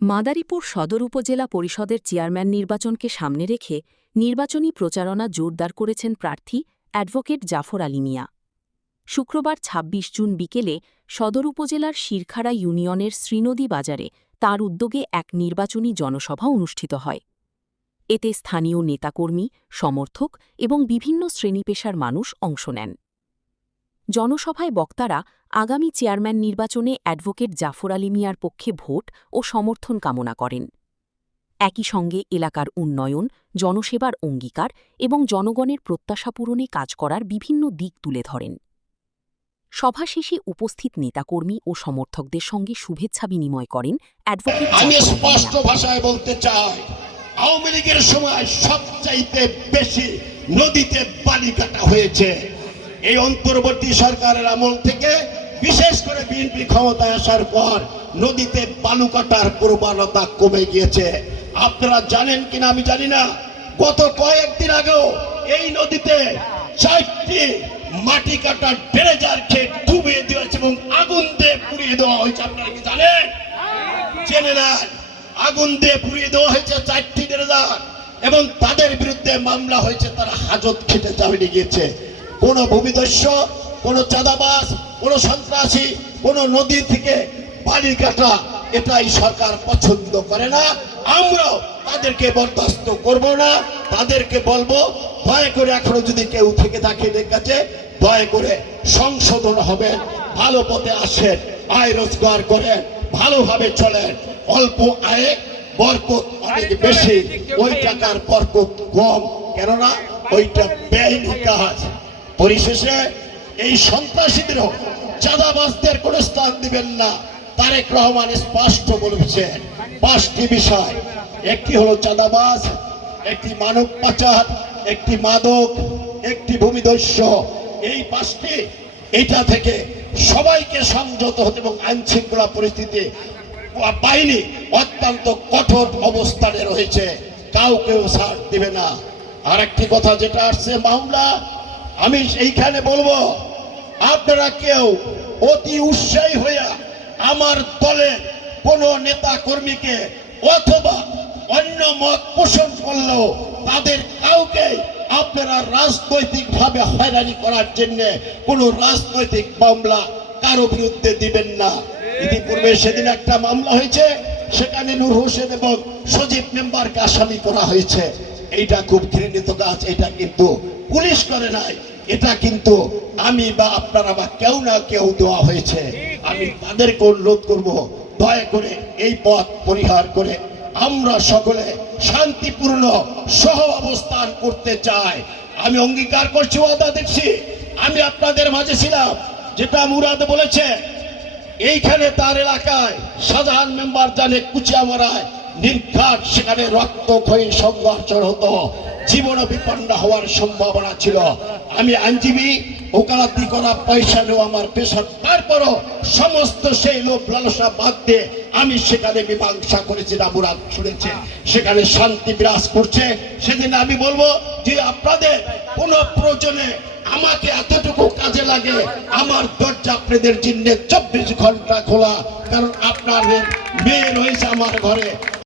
মাদারীপুর সদর উপজেলা পরিষদের চেয়ারম্যান নির্বাচনকে সামনে রেখে নির্বাচনী প্রচারণা জোরদার করেছেন প্রার্থী অ্যাডভোকেট জাফর আলী মিয়া। শুক্রবার ২৬ জুন বিকেলে সদর উপজেলার শিরখাড়া ইউনিয়নের শ্রীনদী বাজারে তাঁর উদ্যোগে এক নির্বাচনী জনসভা অনুষ্ঠিত হয়। এতে স্থানীয় নেতাকর্মী, সমর্থক এবং বিভিন্ন শ্রেণীপেশার মানুষ অংশ নেন। জনসভায় বক্তারা আগামী চেয়ারম্যান নির্বাচনে অ্যাডভোকেট জাফর আলী মিয়ার পক্ষে ভোট ও সমর্থন কামনা করেন। একই সঙ্গে এলাকার উন্নয়ন, জনসেবার অঙ্গীকার এবং জনগণের প্রত্যাশা পূরণে কাজ করার বিভিন্ন দিক তুলে ধরেন। সভা শেষে উপস্থিত নেতাকর্মী ও সমর্থকদের সঙ্গে শুভেচ্ছা বিনিময় করেন অ্যাডভোকেট। আমি স্পষ্ট ভাষায় বলতে চাই, আওয়ামী লীগের সময় সবচাইতে বেশি নদীতে বালি কাটা হয়েছে। এই অন্তর্বর্তী সরকারের আমল থেকে, বিশেষ করে বিএনপি ক্ষমতায় আসার পর নদীতে বালু কাটার প্রবণতা কমে গিয়েছে। আপনারা জানেন কিনা আমি জানি না, গত কয়েকদিন আগেও এই নদীতে 4টি মাটি কাটার ড্রেজারকে ডুবিয়ে দেওয়া হয়েছে এবং আগুন দিয়ে পুড়িয়ে দেওয়া হয়েছে। আপনারা কি জানেন? জেনে নেন, আগুন দিয়ে পুড়িয়ে দেওয়া হয়েছে 4টি ড্রেজার এবং তাদের বিরুদ্ধে মামলা হয়েছে। তারা হাজত খেটে জামিনে গিয়েছে। কোন ভূমিদস্যু, কোন চাঁদাবাজ, কোন সন্ত্রাসী, কোন নদী থেকে বালি কাটা, এটাই সরকার পছন্দ করে না। আমরাও তাদেরকে বরদাস্ত করব না। তাদেরকে বলবো, দয়া করে এখনো যদি কেউ থেকে থাকে এদের কাছে, দয়া করে সংশোধন হবেন, ভালো পথে আসেন, আয় রোজগার করেন, ভালোভাবে চলেন। অল্প আয়ে বরকত অনেক বেশি, ওই টাকার বরকত কম, কেননা ওইটা বেআইনি কাজ। পরিশেষে এই সন্ত্রাসীদেরও, চাঁদাবাজদের কোনো স্থান দিবেন না। তারেক রহমান স্পষ্ট বলেছেন 5টি বিষয়। একটি হলো চাঁদাবাজ, একটি মানব পাচার, একটি মাদক, একটি ভূমিদস্যু। এই 5টি, এটা থেকে সবাইকে সংযত হতে এবং আইন শৃঙ্খলা পরিস্থিতি বাহিনী অত্যন্ত কঠোর অবস্থানে রয়েছে, কাউকেও ছাড় দিবে না। আর একটি কথা যেটা আসছে মামলা, আমি এইখানে বলবো, আপনারা কেউ অতি উৎসাহী হইয়া আমার দলের কোন নেতা কর্মীকে অথবা অন্য মত পোষণ করলেও তাদের কাউকে আপনারা রাজনৈতিকভাবে হয়রানি করার জন্য কোন রাজনৈতিক মামলা কারো বিরুদ্ধে দিবেন না। ইতিপূর্বে সেদিন একটা মামলা হয়েছে, সেখানে নূর হোসেন এবং সজীব মেম্বারকে আসামি করা হয়েছে। এইটা খুব ঘৃণিত কাজ। এটা কিন্তু পুলিশ করে নাই, এটা কিন্তু আমি বা আপনারা বা কেউ না কেউ দেওয়া হয়েছে। আমি তাদেরকে অনুরোধ করব, দয়া করে এই পথ পরিহার করে আমরা সকলে শান্তিপূর্ণ সহ অবস্থান করতে চাই। আমি অঙ্গীকার করছি, ওয়াদা দিচ্ছি, আমি আপনাদের মাঝে ছিলাম। যেটা মুরাদ বলেছে, এইখানে তার এলাকায় শাহজাহান মেম্বার জানে কুচিয়ামারায় নির্ঘাত সেখানে রক্তক্ষয়ী সংঘর্ষ হতো, জীবন বিপন্ন হওয়ার সম্ভাবনা ছিল। আমি আইনজীবী, ওকালতি করা, পয়সা নেওয়া আমার পেশা, তারপরও সমস্ত সেই লোভ লালসা বাদ দিয়ে আমি সেখানে মীমাংসা করেছি। মুরাদ শুনেছে সেখানে শান্তি বিরাজ করছে। সেদিন আমি বলবো যে আপনাদের কোন প্রয়োজনে আমাকে এতটুকু কাজে লাগে, আমার দরজা আপনাদের জন্য 24 ঘন্টা খোলা, কারণ আপনাদের মেয়ে রয়েছে আমার ঘরে।